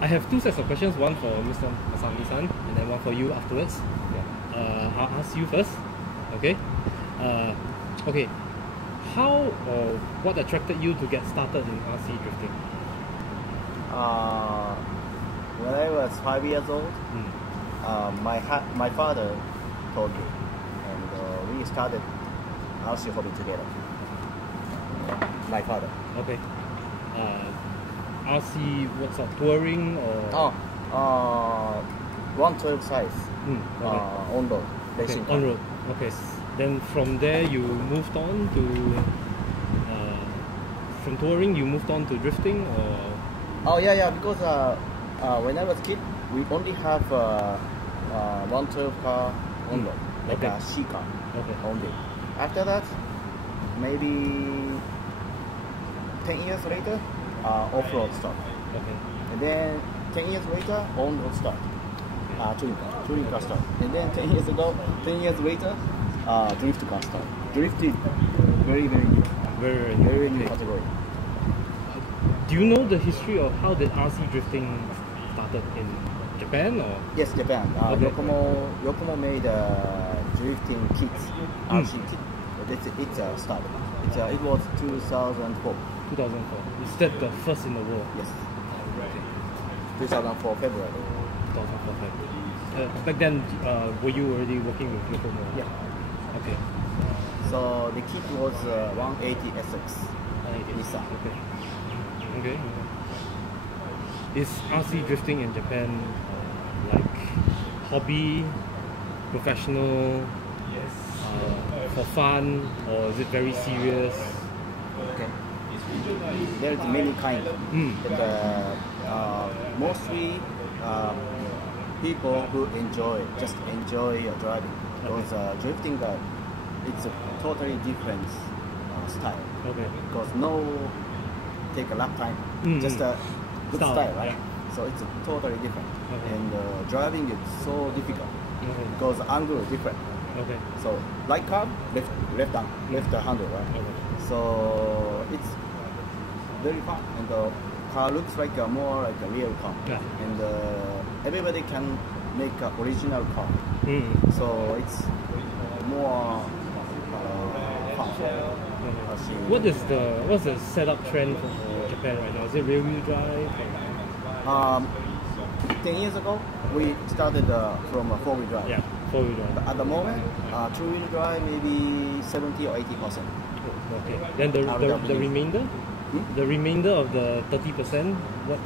I have two sets of questions, one for Mr. Masami-san and then one for you afterwards. I'll ask you first. Okay. Okay. How or what attracted you to get started in RC drifting? When I was 5 years old, my father told me, and we started RC hobby together. My father. Okay. RC, what's up? Touring or? 112 size. Okay. On road. Okay. On road. Okay. Then from there you moved on to from touring you moved on to drifting or? Oh yeah. Because when I was a kid, we only have 112 car on road, like a C car. Okay. Only. After that, maybe 10 years later, off-road start. Okay. And then 10 years later, on-road start. Touring car start. And then 10 years later, drift car start. Drift is very new. Very new category. Do you know the history of how did RC drifting started in Japan or? Yes, Japan. Okay. Yokomo made drifting kits, RC kit. It's started. It was 2004. 2004. Is that the first in the world? Yes. Okay. 2004 February. 2004 February. Back then, were you already working with Yokomo? Yeah. Okay. So the kit was 180 SX. 180. Nissan. Okay. Is RC drifting in Japan like hobby, professional, for fun, or is it very serious? Okay. There's many kinds. But mostly people who just enjoy driving. Because drifting, it's a totally different style. Okay. Because take a lap time, just a good style, right? Yeah. So it's totally different. Okay. And driving is so difficult because angle is different. Okay. So like car, left handle, right? Okay. So it's very fun, and the car looks like more like a real car. Yeah. And everybody can make an original car. So it's more fun. What's the setup trend for Japan right now? Is it rear wheel drive? 10 years ago, we started from a 4-wheel drive. Yeah, 4-wheel drive. But at the moment, 2-wheel drive maybe 70 or 80%. Okay. Then the remainder? The remainder of the 30%,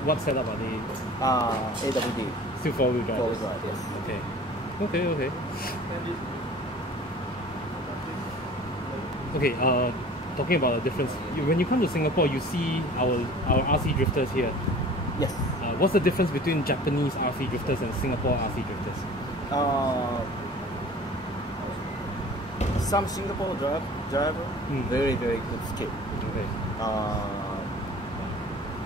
what setup are they? AWD. Still 4-wheel drive? 4-wheel drive, yes. Okay. Okay, talking about the difference, when you come to Singapore, you see our RC drifters here. Yes. What's the difference between Japanese RC drifters and Singapore RC drifters? Some Singapore driver, very good skill. Okay.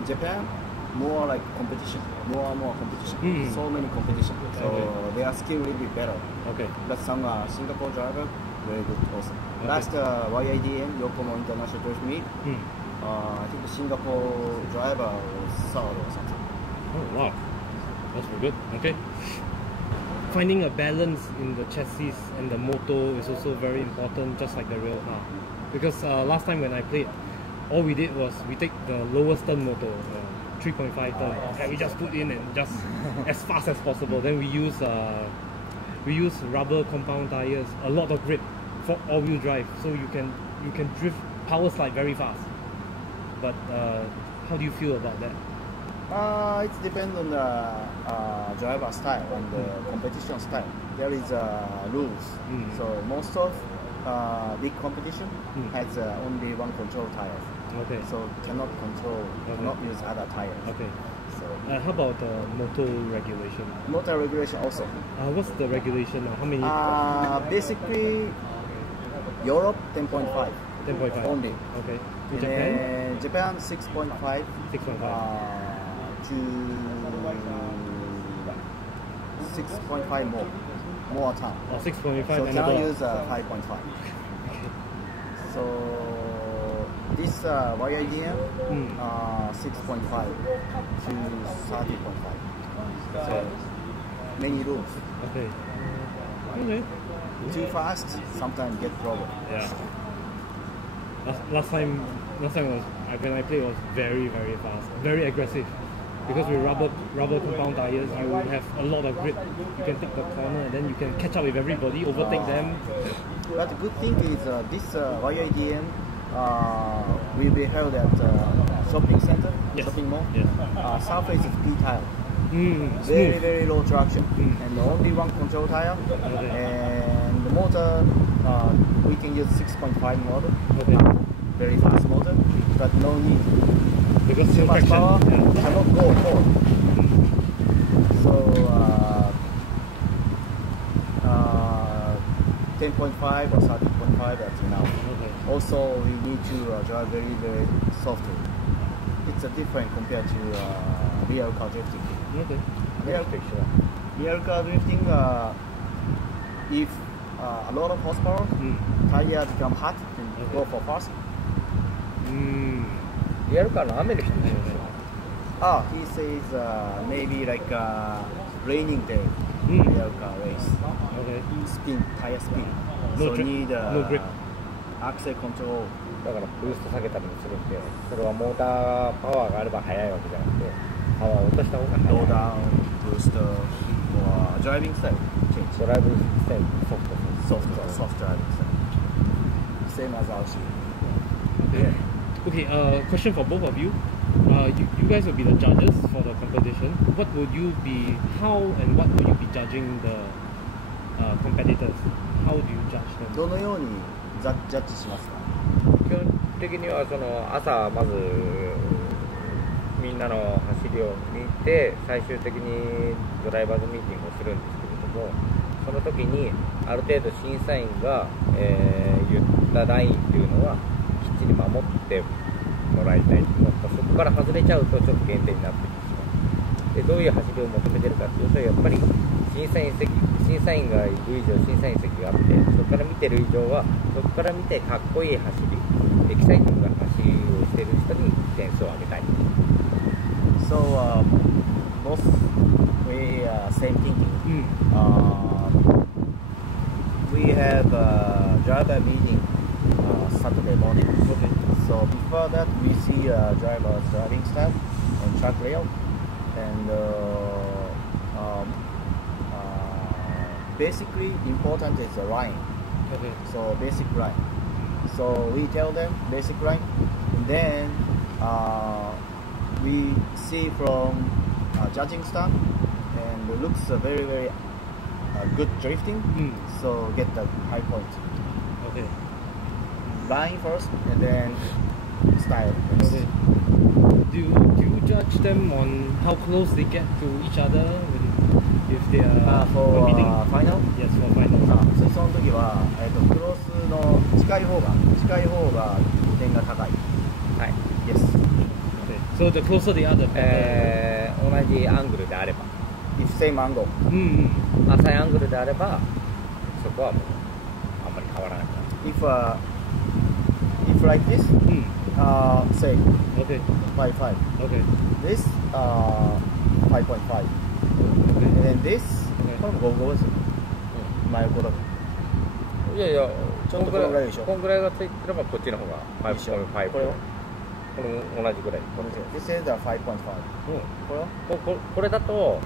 Japan, more like competition, more competition. So many competition. So their skill will be better. Okay. But some Singapore driver, very good also. Okay. Last YIDM, Yokomo International Drift Meet, I think the Singapore driver was third or something. Oh wow, that's very good. Okay. Finding a balance in the chassis and the motor is also very important, just like the real car. Because last time when I played, all we did was we take the lowest turn motor, 3.5 turn, and we just put in and just as fast as possible. Then we use rubber compound tires, a lot of grip for all-wheel drive, so you can drift power slide very fast. But how do you feel about that? It depends on the driver style and the competition style. There is rules. So most of big competition has only one control tire. Okay. So cannot use other tires. Okay. So how about motor regulation? Motor regulation also. What's the regulation? How many? Basically, Europe 10.5. 10.5 only. Okay. In Japan 6.5. 6.5. To 6.5 more time. 6.5. So cannot use 5.5. So this YIDM 6.5 to 30.5. So many rules. Okay. Okay. Too fast, sometimes get problem. Yeah. Last time was when I played, it was very fast, very aggressive. Because with rubber compound tires, you have a lot of grip. You can take the corner and then you can catch up with everybody, overtake them. But the good thing is this YIDM will be held at shopping center, Yes. shopping mall. Yes. Surface is P-tile. Smooth. Very low traction, and only one control tire. Okay. And the motor, we can use 6.5 motor. Okay. Very fast motor, but no need. Because Too no much traction. power, Yeah. cannot go forward. So 10.5 or 30.5, that's enough. Okay. Also, we need to drive very softly. It's a different compared to real car drifting. Okay. Real car drifting, if a lot of horsepower, tire become hot and go for fast. リアルカーの雨の日にしましょ He says maybe like raining day, real car race. Okay. Spin, tire spin. No So grip. need No grip. axle control. う。だからブースト下げたりもするんで、それはモーターパワーがあれば速いわけじゃなくて、パワーを落とした方が速い。 Low down, booster, or driving style change. ドライブスタイル、ソフト。 Soft driving style. Same as our ship. Okay. Okay. Question for both of you. You guys will be the judges for the competition. What would you be? How and what will you be judging the competitors? How do you judge them? どのようにジャッジしますか？基本的にはその朝まずみんなの走りを見て最終的にドライバーズミーティングをするんですけれども、その時にある程度審査員が、言ったラインというのはきっちり守ってもらいたい。そこから外れちゃうとちょっと減点になってきてしまう。でどういう走りを求めてるかというと、やっぱり審査員がいる以上審査員席があって、そこから見てる以上はそこから見てかっこいい走り、エキサイティングな走りをしている人に点数を上げたい。So both we same thinking. We have a driver meeting Saturday morning. Okay. So before that, we see driver's driving style and track layout, and basically important is the line. Okay. So basic line. So we tell them basic line, and then we see from judging stand, and it looks very good drifting. So get the high point. Okay. Line first, and then style. Okay. Do you judge them on how close they get to each other if they are for competing? final? Yes, for final. その時は、クロスの近い方が点が高い。はい。Yes. Okay. So the closer they are, the better. 同じアングルであれば、 If same angle. 浅いアングルであればそこはもうあんまり変わらない。If like this, say Okay. 5.5. Okay. This 5.5. And then this これも5です。真横だと。いやいや、ちょっとこのぐらいでしょ。こんぐらいがついてればこっちの方が5.5。これをこれも同じぐらい。This is 5.5. これはこれだと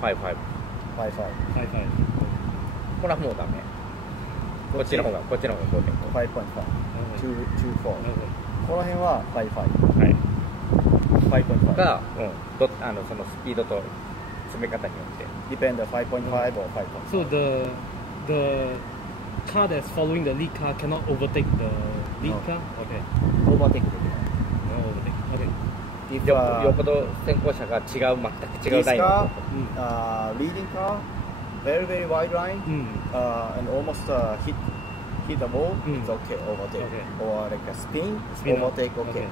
5.5。 5.5. 5.5. これはもうダメ。こっちの方が5.5。 5.5. 2.4. この辺は5.5. はい。 5.5. が、そのスピードと詰め方によって。Depend on 5.5 or 5.5. So the car that's following the lead car cannot overtake the lead No. car? Okay. オーバーテイクできない。No overtake. Okay. If よっぽど先行者が全く違う this ラインを car, leading car, very wide line, and almost hit the wall, it's okay, overtake. Okay. Or like a spin overtake, okay. Okay.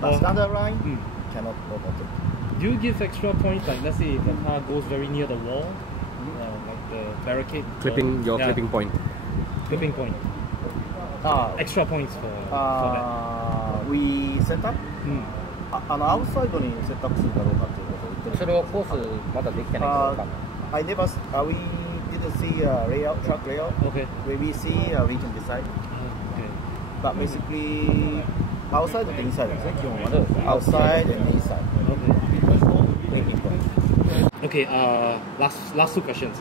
But standard line, Mm. cannot overtake. Do you give extra points, like let's say if the car goes very near the wall, like the barricade? Clipping or, your clipping point. Clipping point. extra points for that? We set up アウトサイドにセットアップするかどうかっていうことを言ってる。それをコースまだできてないかどうか。I never, we didn't see layout, track layout. Okay. When we see, we can decide. Okay. But basically, outside and inside ですね、基本はね。Outside and inside. Okay. Last two questions.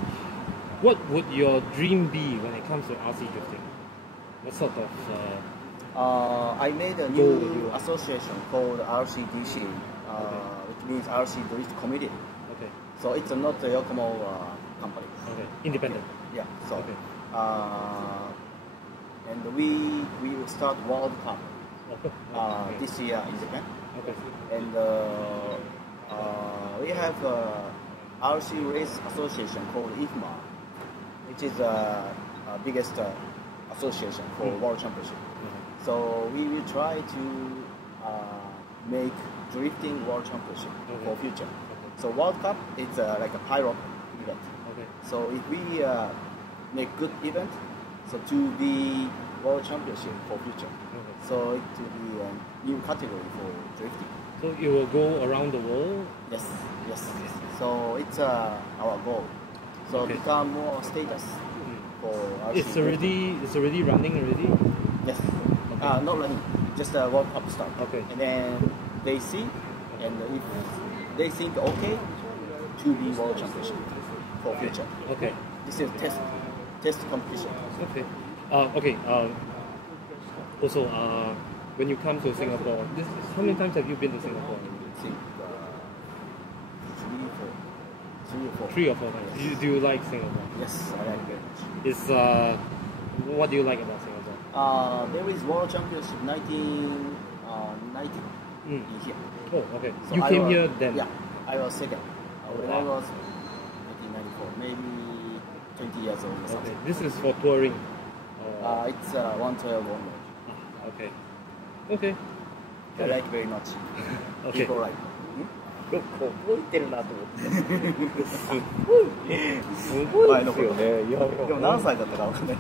What would your dream be when it comes to RC drifting? What sort of I made a new association called RCDC, which means RC Drift Committee. Okay. So it's not a Yokomo company. Okay. Independent. Yeah. So, Okay. And we will start World Cup Okay. this year in Japan. Okay. And we have RC Race Association called IFMA, which is the biggest association for World Championship. So we will try to make drifting World Championship for future. So World Cup is like a pyro event. Okay. So if we make good event, so to be World Championship for future. Okay. So it will be a new category for drifting. So it will go around the world? Yes, yes. So it's our goal. So Okay. become more status for RC It's already running already? Yes. Not running, just a World Cup start. Okay. And then they see, and if they think okay, to be World Championship for future. Okay. This is test competition. Okay. Okay. Also, when you come to Singapore, how many times have you been to Singapore? I think 3 or 4. 3 or 4 times. Do you like Singapore? Yes, I like very much. Is what do you like about Singapore? There is World Championship 1990 in here. Oh, okay. So You I came was- here then? Yeah, I was second. When I wow. was 1994, maybe 20 years old or Okay. something. This is for touring. It's 112 onward. Okay. Okay. I like very much. Okay. People like. よく覚えてるなと思ってすごいですよね。いやでも何歳だったかわかんない。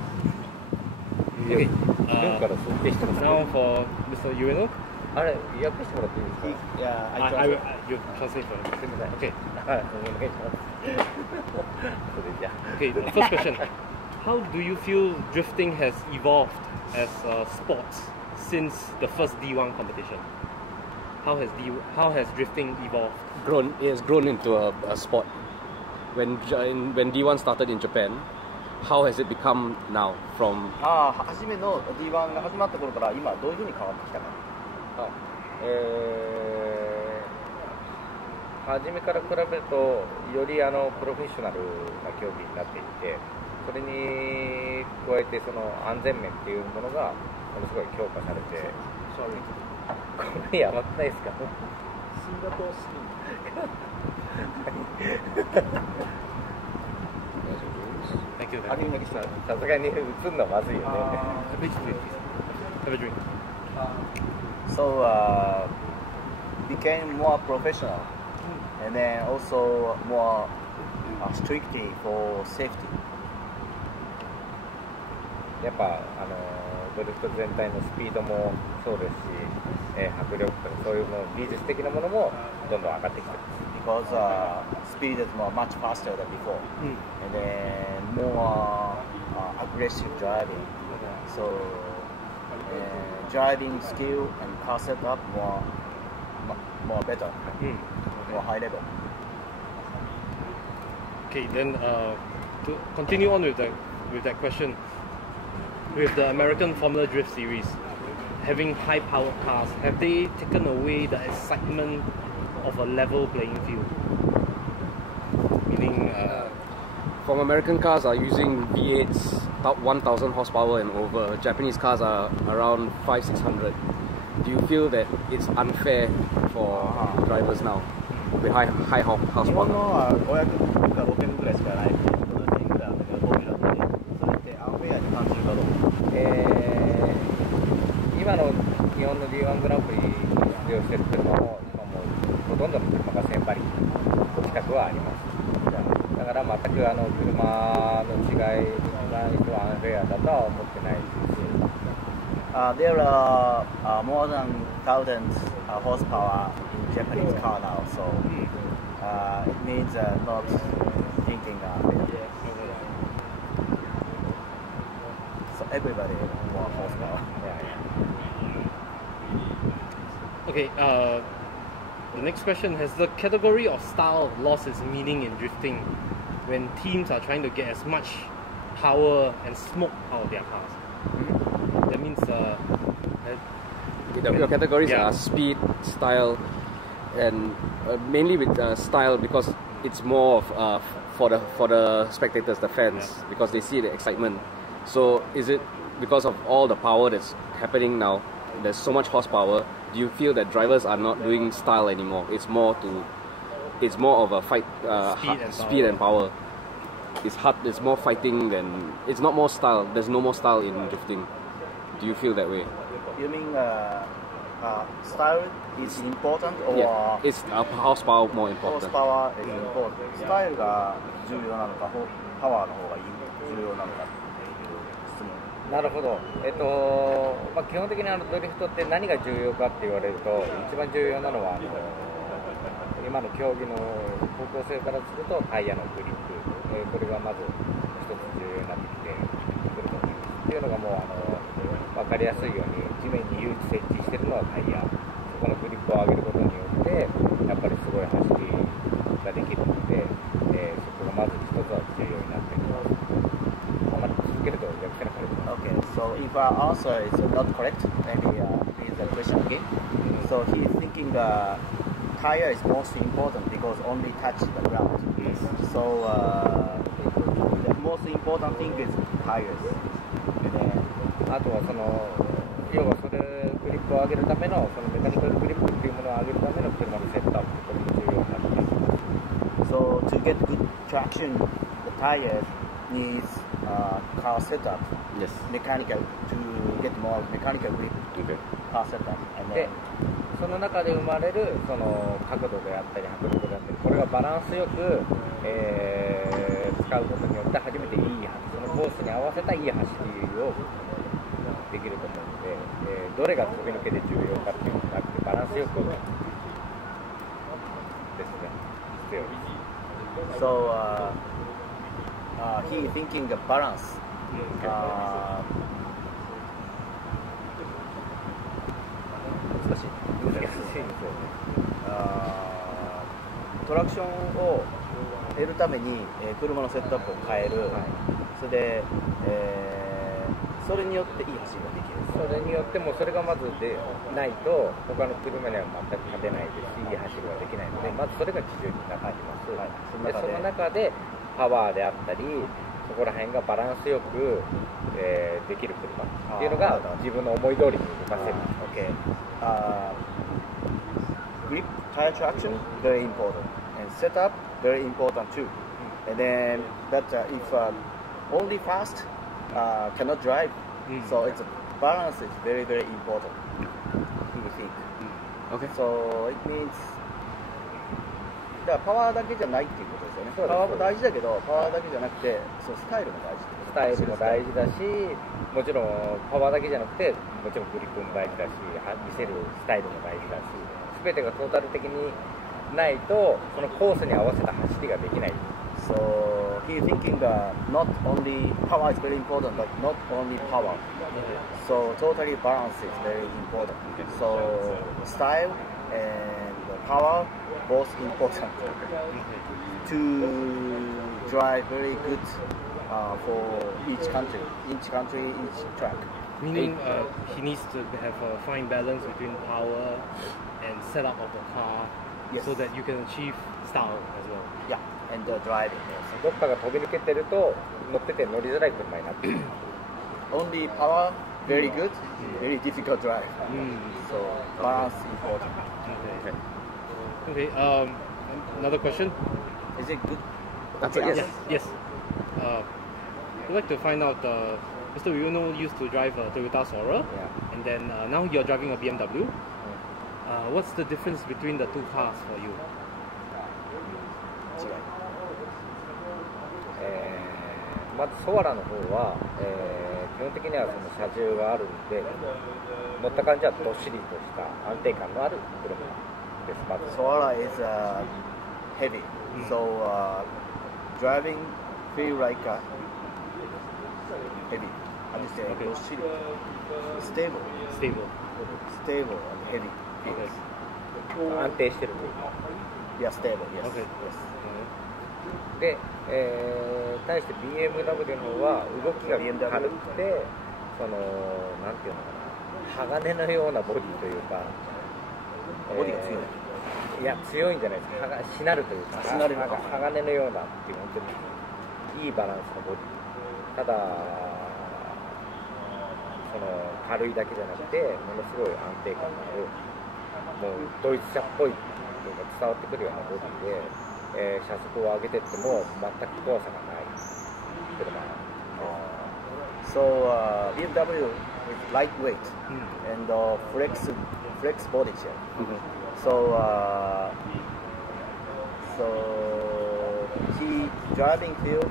Okay. 前から尊敬してます。 Now for Mr. Ueno. あれ訳してもらっていいですか。Yeah, I I translate. you translate for him. すみません。Okay. はい、お願いします。それじゃあ。 Okay. First question. How do you feel drifting has evolved as a sport since the first D1 competition? How has drifting evolved? It has grown into a sport. When D1 started in Japan, how has it become now? From 初めの D1 が始まった頃から今どういう風に変わってきたか。初めから比べるとよりプロフェッショナルな競技になっていってそれに加えてその安全面っていうものがものすごい強化されてこれやばくないですかシンガポールスキー。Thank you. あげるだけしたら。さすがに映るのはまずいよね Please, please. Have a drink. So became more professional, and then also more strictly for safety. やっぱドリフト全体のスピードもそうですし、迫力とかそういうの技術的なものもどんどん上がってきてます Because speed is much faster than before, and then more aggressive driving. So driving skill and car setup more better, more high level. Okay, then to continue on with that question, with the American Formula Drift Series having high-powered cars, have they taken away the excitement of a level playing field? Meaning, from American cars are using V8s, about 1,000 horsepower and over. Japanese cars are around 500-600. Do you feel that it's unfair for drivers now with high 日本 horsepower? のは500か600ぐらいしかない。50点ぐらいあったけど、フォーミュラってそれってアンフェアに感じるかどうか。今の日本の D1 グランプリに出場してる車も今もうほとんどの車が1000馬力近くはありますだから全く車の違いが一番アンフェアだとは思ってないし There are more than 1,000 horsepower in Japanese car now, so it means not thinking. So everybody more horsepower. Okay, the next question, has the category of style lost its meaning in drifting when teams are trying to get as much power and smoke out of their cars? That means the categories are speed, style, and mainly with style because it's more of for the spectators, the fans, because they see the excitement. So is it because of all the power that's happening now? There's so much horsepower. Do you feel that drivers are not doing style anymore? It's more of a fight, speed and power. It's hard. It's more fighting than. It's not more style. There's no more style in drifting. Do you feel that way? You mean style is important, or it's horsepower more important? Horsepower is important. スタイルが重要なのか、パワーの方が重要なのかっていう質問。なるほど。基本的にドリフトって何が重要かって言われると、一番重要なのは今の競技の方向性からするとタイヤのグリップ、これがまず一つ重要になってきてくると思います。っていうのがもう分かりやすいように地面に唯一設置しているのはタイヤ。そこのグリップを上げることによってやっぱりすごい走りができるので、そこがまず一つは重要になってきます。あまり続けると逆せなくなります。Okay, so if our answer is not correct, maybe read the question again. So he's thinking the tire is most important because only touch the ground. So the most important thing is tires. あとは要はグリップを上げるためのメカニカルグリップっていうものを上げるための車のセットアップ、これも重要になってきます。So to get good traction, the tires needs car setup. Yes. Mechanical to get more mechanical grip. Okay. Car setup. で、その中で生まれる角度であったり迫力であったり、これがバランスよく、使うことによって初めていいそのコースに合わせたいい走りをできると思うので、どれが飛び抜けて重要かっていうのじゃなくてバランスよくですね、必要です。So he thinking the balance. 難しい。トラクションを得るために、車のセットアップを変える、それで、それによっていい走りができる。それによってもそれがまずでないと他の車には全く勝てないですし、いい走りができないので、まずそれが基準になってきます。でその中でパワーであったり、そこら辺がバランスよく、できる車っていうのが自分の思い通りに動かせる。Grip, tire traction, very important, and setup, very important too. And then, but if only fast cannot drive, so it's balance is very very important. You think? Okay. So it means だからパワーだけじゃないっていうことですよね。パワーも大事だけど、パワーだけじゃなくて、そうスタイルも大事。スタイルも大事だし、もちろんパワーだけじゃなくて、もちろんグリップも大事だし、見せるスタイルも大事だし、すべてがトータル的にないと、そのコースに合わせた走りができない。So he thinking not only power is very important, but not only power. So totally balance is very important. So style and power both important to drive very good for each country, each track. Meaning he needs to have a fine balance between power and setup of the car, so that you can achieve style as well. Yeah, and driving. どっかが飛び抜けてると乗ってて乗りづらい車になってる。Only power, very good, very difficult drive. So balance important. Okay. Another question. Is it good? Okay. Yes. I'd like to find out. Mr. Ueno used to drive a Toyota Sora, and then now you're driving a BMW. What's the difference between the two cars for you? まずソアラの方は、基本的にはその車重があるんで、乗った感じはどっしりとした安定感のある車です。まず Soara is heavy, so driving feel like heavy. How do you say? Okay. Stable, Stable. stable and heavy. Okay. 安定してるというか。 Yeah, stable. Yes. Okay. Yes. で、対して BMW の方は動きが軽くて、そのなんていうのかな、鋼のようなボディというか、ボディが強い。いや強いんじゃないですか。しなるというか、しなるのか鋼のようなっていう本当にいいバランスのボディ。ただその軽いだけじゃなくて、ものすごい安定感のある、もうドイツ車っぽいのが伝わってくるようなボディで、車速を上げてっても全く怖さがない車。So BMW is lightweight and flex body shape. So he driving feel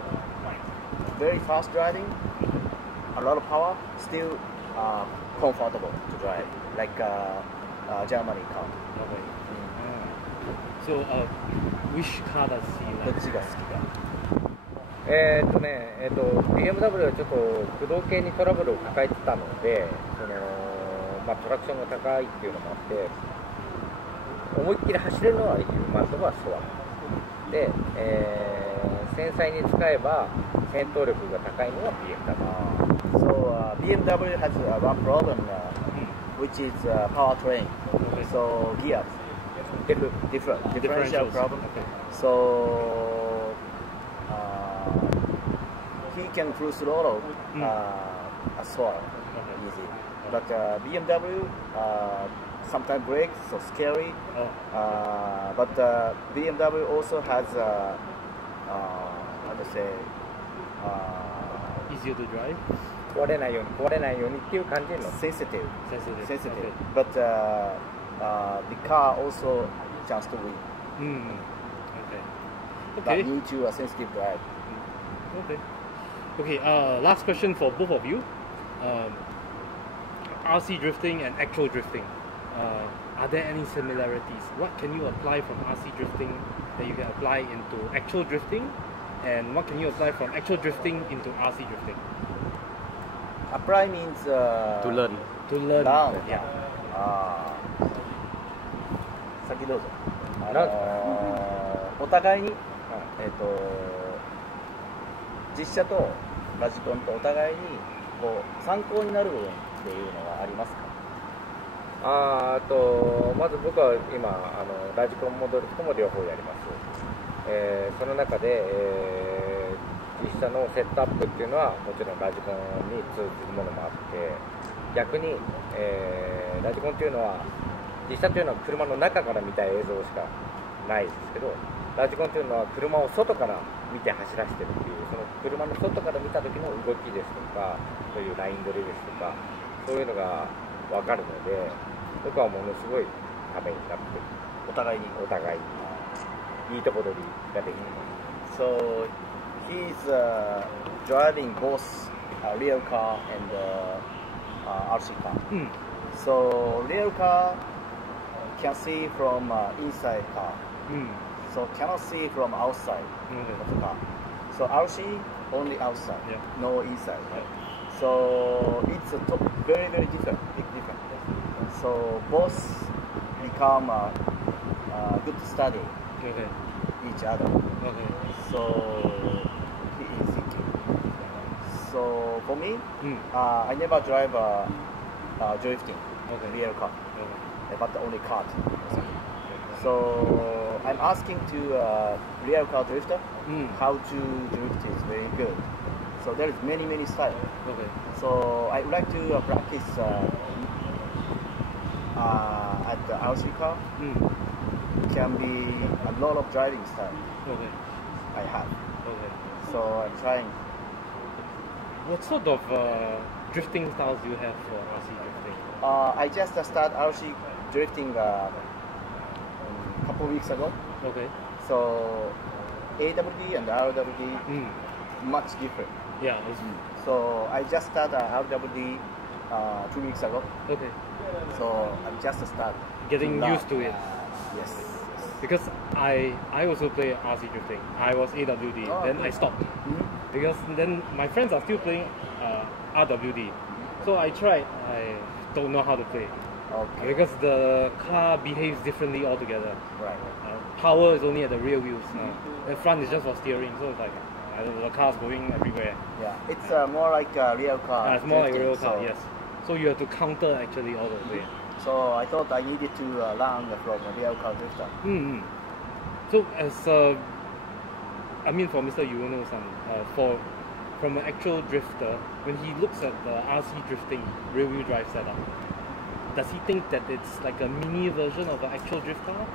very fast driving, a lot of power, still comfortable to drive like Germany car. Okay. So, which car does he ど like? っちが好きか。BMW はちょっと駆動系にトラブルを抱えてたので、そのトラクションが高いっていうのもあって、思いっきり走れるのは今のところはソアで、繊細に使えば戦闘力が高いのは BMW。 So BMW has one problem, which is powertrain. So gears, differential problem. Okay. So he can cruise throttle as well, easy. But BMW sometimes brakes, so scary. But BMW also has how to say Easier to drive? 壊れないようにっていう感じの sensitive. Sensitive. But the car also chance to win. Okay. But Okay. need to a sensitive drive. Okay. Okay. Last question for both of you. RC drifting and actual drifting. Are there any similarities? What can you apply from RC drifting that you can apply into actual drifting? And what can you apply from actual drifting into RC drifting? Apply means To learn. To learn. Learn. Yeah. 先どうぞ。なんお互いに、実写とラジコンとお互いにこう参考になる部分っていうのはありますか？まず僕は今ラジコンもドリフトも両方やります。その中で、実写のセットアップっていうのはもちろんラジコンに通ずるものもあって、逆に、ラジコンっていうのは実写というのは車の中から見た映像しかないですけど、ラジコンというのは車を外から見て走らせてるっていう、その車の外から見た時の動きですとか、そういうライン取りですとか、そういうのが分かるので、僕はものすごいためになってる。お互いにいいとこ取りができる。 So he's driving both rear car and RC car. So rear car can see from inside car. So cannot see from outside of the car. So RC only outside, Yeah. no inside. So it's very different, big difference. So both become good to study Okay. each other. Okay. So he is thinking. So for me, Mm. I never drive drifting rear car, Okay. but only kart. So I'm asking to rear car drifter how to drift is very good. So there is many styles. Okay. So I would like to practice at the RC car. Can be a lot of driving style Okay. I have. Okay. So I'm trying. What sort of drifting styles do you have for RC drifting? I just started RC drifting a couple weeks ago. Okay. So AWD and RWD much different. Yeah. So I just started RWD 2 weeks ago. Okay. So I'm just start Getting learn. used to it. Yes. Because I also play RC drifting. I was AWD, then I stopped. Because then my friends are still playing RWD. So I tried. I don't know how to play. Okay. Because the car behaves differently altogether. Right. Power is only at the rear wheels. The front is just for steering. So it's like the car's going everywhere. Yeah. It's more like a real car. It's more like a drifting, real car, so, yes. So you have to counter actually all the way. So I thought I needed to learn from a real car drifter. So as I mean, for Mr. Ueno-san, from an actual drifter, when he looks at the RC drifting rear-wheel drive setup, does he think that it's like a mini version of an actual drift car?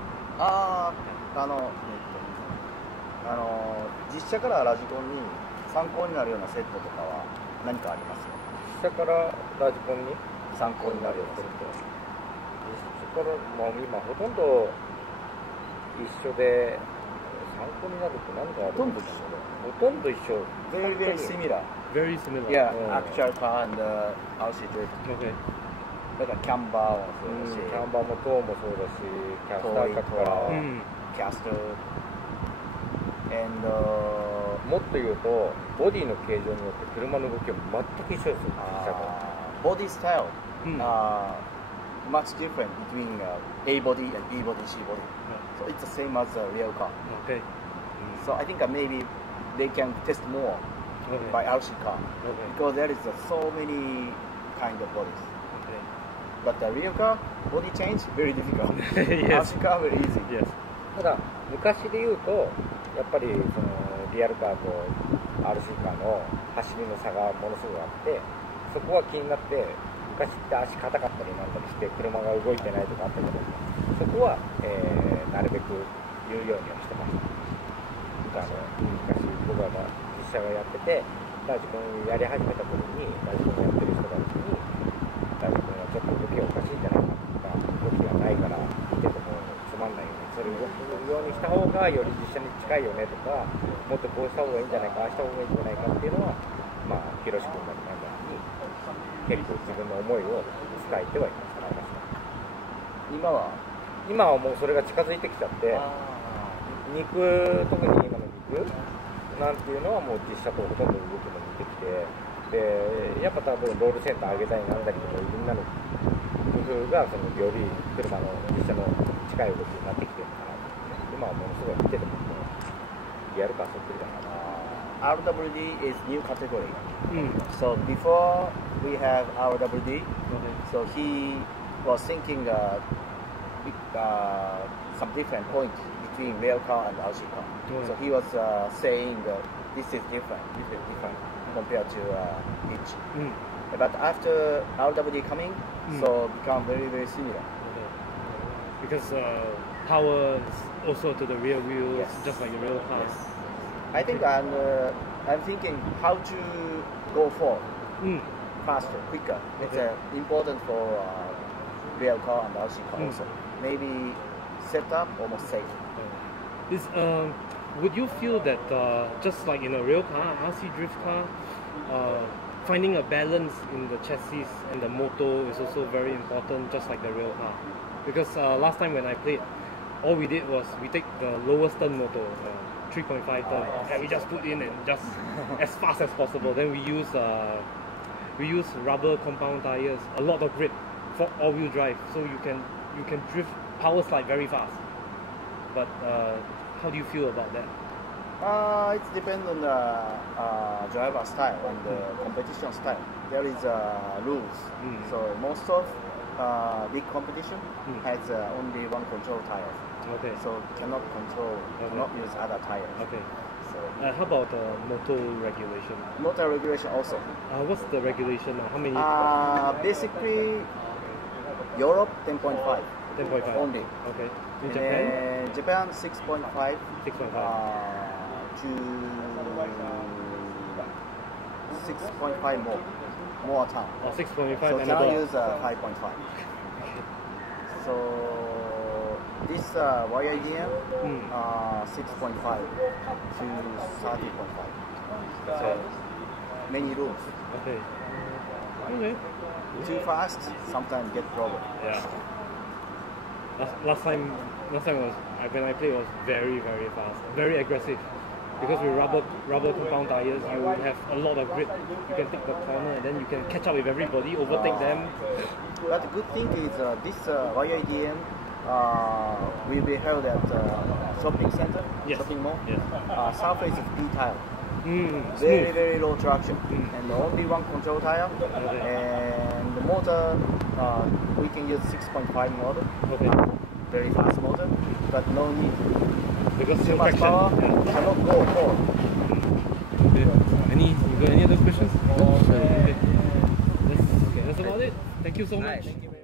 実車からラジコンに参考になるようなセットとかは何かありますか？実車からラジコンに参考になるようなセット。実車から、まあ、今ほとんど一緒で参考になるって何かあるんですか？ほとんど一緒。Very very similar. Very similar. Yeah, actual car and RC drift. Okay. だからキャンバーもそうだし、キャンバーもトーンもそうだし、キャスターからキャスター。And もっと言うと、ボディの形状によって車の動きは全く一緒ですよ、実車から。body style much different between A body and B body, C body. So it's the same as a real car. Okay. So I think maybe they can test more by RC car because there is so many kind of bodies. But the real car body change very difficult. Yes. RC car very easy. Yes. ただ、昔で言うと、やっぱりそのリアルカーと RC カーの走りの差がものすごくあって、そこは気になって、昔って足硬かったりなんだりして車が動いてないとかあったけど、そこは、なるべく言うようにはしてました。昔僕は実車がやってて、ラジコンやり始めた時にラジコンやってる人がうちにラジコンはちょっと動きがおかしいんじゃないかとか、動きがないから見ててもつまんないよね、それを動くようにした方がより実車に近いよねとか、もっとこうした方がいいんじゃないか、ああした方がいいんじゃないかっていうのは、まあ、ひろし君なりなんかに結構自分の思いを伝えてはいました、私は。今はもうそれが近づいてきちゃって、肉、特に今の肉なんていうのはもう実車とほとんど動きも似てきて、でやっぱ多分ロールセンター上げたりなんだりとかみんなの工夫がそのより車の実車の近い動きになってきてるのかな。今はものすごい見ててもリアルカーそっくりだな。RWD is new category. So before we have RWD, so he was thinking some different points between real car and RC car. So he was saying this is different compared to each. But after RWD coming, so become very very similar. Because power is also to the rear wheels, just like the real car. I think I'm thinking how to go forward faster, quicker. It's important for real car and RC car also. Maybe set up almost safe. Would you feel that just like in a real car, RC drift car, finding a balance in the chassis and the motor is also very important, just like the real car? Because last time when I played, all we did was we take the lowest turn motor, 3.5 turn, and we just put in and just as fast as possible. Then we use rubber compound tires, a lot of grip for all-wheel drive, so you can drift power slide very fast. But how do you feel about that? It depends on the driver style and the competition style. There is rules. So most of big competition has only one control tire. Okay. So cannot use other tires. Okay. So how about motor regulation? Motor regulation also. What's the regulation? How many? Basically, Europe 10.5. 10.5 only. Okay. In Japan? Japan 6.5. 6.5. To 6.5 more time. Oh, 6.5 So and can I above. use 5.5? So this YIDM 6.5 to 30.5. So many rules. Okay. Okay. Too fast, sometimes get problem. Yeah. Last time was when I played, was very fast, very aggressive. Because with rubber compound tires, you have a lot of grip. You can take the corner and then you can catch up with everybody, overtake them. But the good thing is this YIDM will be held at shopping center, Yes. shopping mall. Yes. Surface is P tire. Smooth. Very low traction, and only one control tire. And the motor, we can use 6.5 motor. Okay. Very fast motor, but no need. Because Too no much traction. power, Yeah. cannot go forward. Okay. You got any other questions? Okay. That's about it. Thank you so much. Thank you.